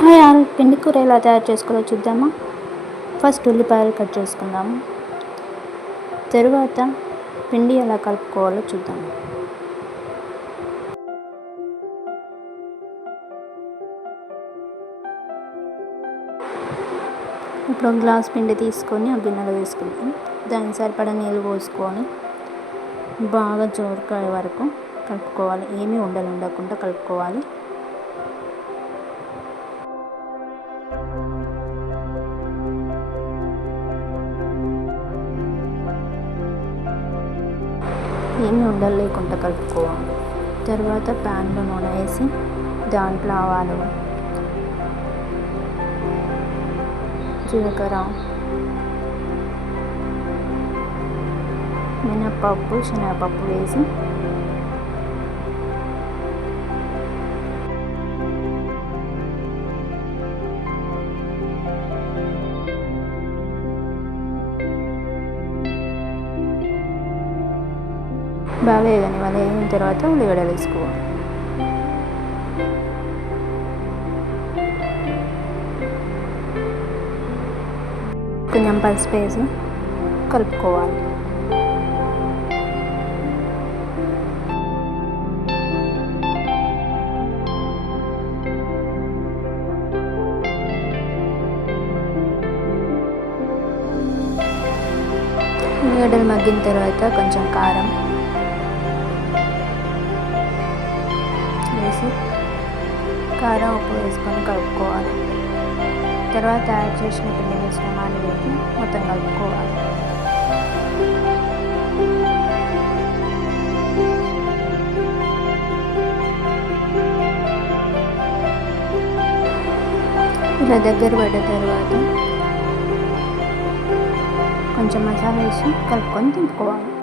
Hi all, పిండి కూర ఎలా తయారు చేసుకోవాలో చూద్దామా. ఫస్ట్ ఉల్లిపాయలు కట్ చేసుకుందాము. తరువాత పిండి ఎలా కలుపుకోవాలో చూద్దాము. ఇప్పుడు ఒక గ్లాస్ పిండి తీసుకొని ఆ గిన్నెలో వేసుకుందాం. దానికి సరిపడా నీళ్ళు పోసుకొని బాగా జోరుకాయ వరకు కలుపుకోవాలి. ఏమీ ఉండలు ఉండకుండా కలుపుకోవాలి. ఏమీ ఉండలు లేకుండా కలుపుకోవాలి. తర్వాత ప్యాన్లో నూనె వేసి దాంట్లో ఆవాలు, జీలకర్ర, మినప్పప్పు, శనగపప్పు వేసి బాగా వేగనివ్వాలి. వేగిన తర్వాత ఉల్లిగడ్డలు వేసుకోవాలి. కొంచెం పసుపు వేసి కలుపుకోవాలి. ఉల్లిగడ్డలు మగ్గిన తర్వాత కొంచెం కారం వేసి కారం, ఉప్పు వేసుకొని కలుపుకోవాలి. తర్వాత యాడ్ చేసిన పిండి మిశ్రమాన్ని వేసి మొత్తం కలుపుకోవాలి. ఇలా దగ్గర పడ్డ తర్వాత కొంచెం మసాలా వేసి కలుపుకొని తిప్పుకోవాలి.